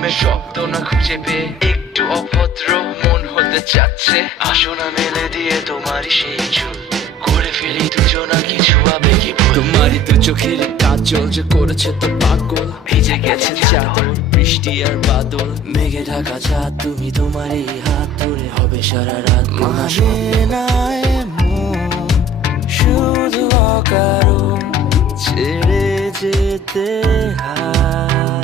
প্রেমের শব্দ না খুঁজে পেয়ে একটু অভদ্র মন হতে চাচ্ছে। আসো না মেলে দিয়ে তোমারই সেই চুল, করে ফেলি দুজনা কিছু আবেগী ভুল। তোমারই তো চোখের কাজল যে করেছে তো পাগল, ভিজে গেছে চাদর বৃষ্টি আর বাদল। মেঘে ঢাকা চাঁদ তুমি তোমারই হাত ধরে হবে সারা রাত। মানে না এমন শুধু অকারণ ছেড়ে যেতে হয়।